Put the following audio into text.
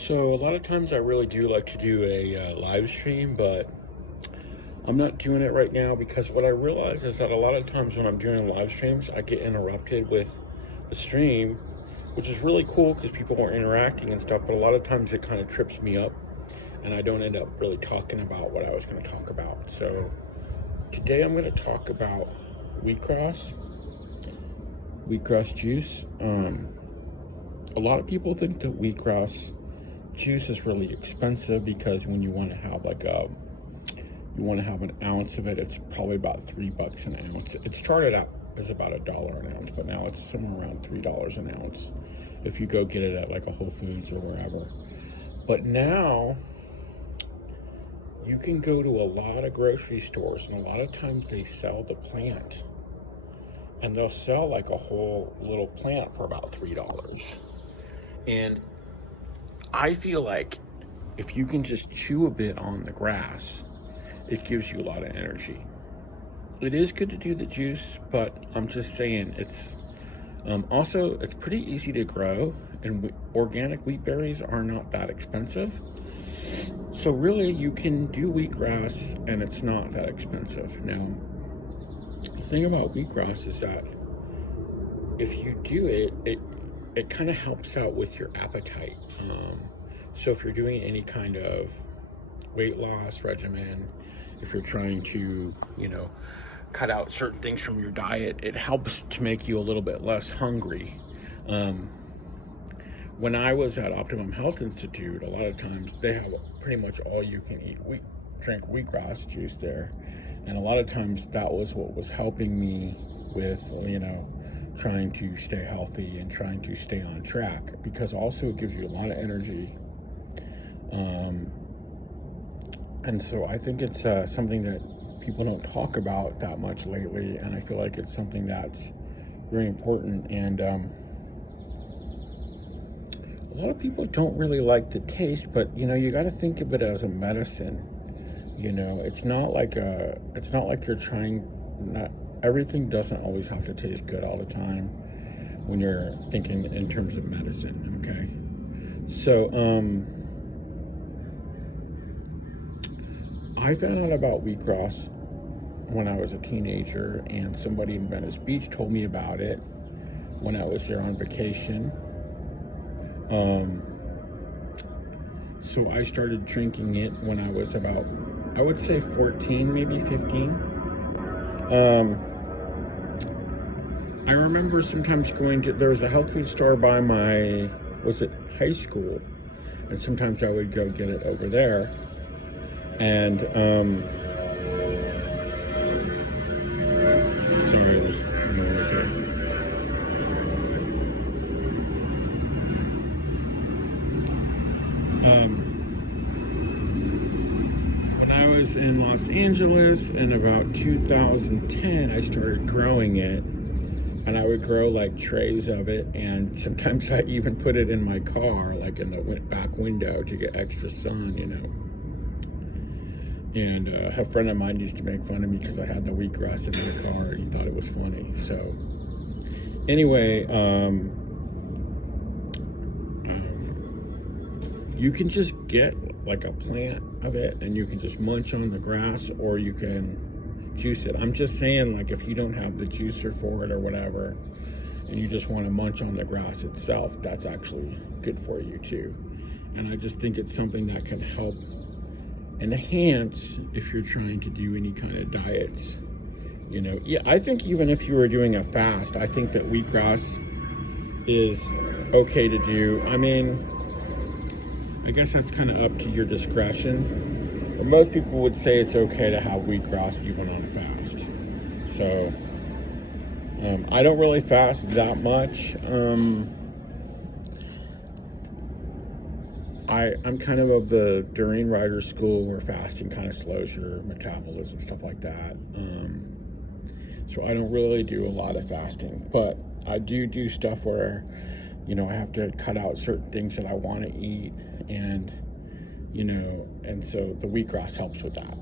So a lot of times I really do like to do a live stream, but I'm not doing it right now because what I realize is that a lot of times when I'm doing live streams, I get interrupted with the stream, which is really cool because people are interacting and stuff, but a lot of times it kind of trips me up and I don't end up really talking about what I was going to talk about. So today I'm going to talk about wheatgrass, wheatgrass juice. A lot of people think that wheatgrass juice is really expensive because when you want to have an ounce of it, it's probably about $3 an ounce. It started out as about $1 an ounce, but now it's somewhere around $3 an ounce if you go get it at like a Whole Foods or wherever. But now you can go to a lot of grocery stores, and a lot of times they sell the plant, and they'll sell like a whole little plant for about $3. And I feel like if you can just chew a bit on the grass, it gives you a lot of energy. It is good to do the juice, but I'm just saying it's also it's pretty easy to grow, and organic wheat berries are not that expensive. So really, you can do wheatgrass, and it's not that expensive. Now, the thing about wheatgrass is that if you do it kind of helps out with your appetite. So if you're doing any kind of weight loss regimen, if you're trying to, cut out certain things from your diet, it helps to make you a little bit less hungry. When I was at Optimum Health Institute, a lot of times they have pretty much all you can eat drink wheatgrass juice there. And a lot of times that was what was helping me with, trying to stay healthy and trying to stay on track, because also it gives you a lot of energy. And so I think it's something that people don't talk about that much lately, and I feel like it's something that's very important. And a lot of people don't really like the taste, but you got to think of it as a medicine. It's not like you're trying. Not everything doesn't always have to taste good all the time when you're thinking in terms of medicine. Okay, so I found out about wheatgrass when I was a teenager, and somebody in Venice Beach told me about it when I was there on vacation. So I started drinking it when I was about, I would say 14, maybe 15. I remember sometimes there was a health food store by my, high school? And sometimes I would go get it over there. And, sorry, there's noise here. When I was in Los Angeles in about 2010, I started growing it, and I would grow like trays of it, and sometimes I even put it in my car, like in the back window, to get extra sun, And a friend of mine used to make fun of me because I had the wheatgrass in my car, and he thought it was funny. So anyway, you can just get like a plant of it, and you can just munch on the grass, or you can juice it. I'm just saying, like, if you don't have the juicer for it or whatever, and you just want to munch on the grass itself, that's actually good for you too. And I just think it's something that can help enhance if you're trying to do any kind of diets. Yeah, I think even if you were doing a fast, I think that wheatgrass is okay to do. I mean, I guess that's kind of up to your discretion. But most people would say it's okay to have wheatgrass even on a fast. So I don't really fast that much. I'm kind of the Doreen Rider school, where fasting kind of slows your metabolism, stuff like that. So I don't really do a lot of fasting, but I do stuff where, I have to cut out certain things that I want to eat, and so the wheatgrass helps with that.